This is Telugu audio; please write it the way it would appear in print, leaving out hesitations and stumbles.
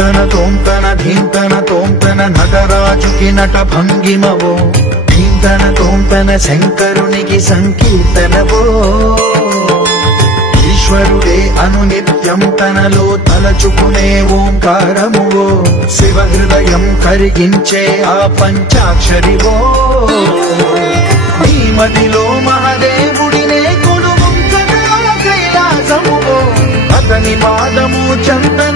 ధీంతన తోంతన ధీంతన తోంతన నటరాజుకి నట భంగిమవో ధీంతన తోంతన శంకరునికి సంకీర్తనవో ఈశ్వరుడే అనునిత్యం తనలో తలచుకునే ఓంకారమువో శివ హృదయం కరిగించే ఆ పంచాక్షరివో నీ మదిలో మహాదేవుడినే కొలువుంకన కైలాసమువో అతని పాదము చందన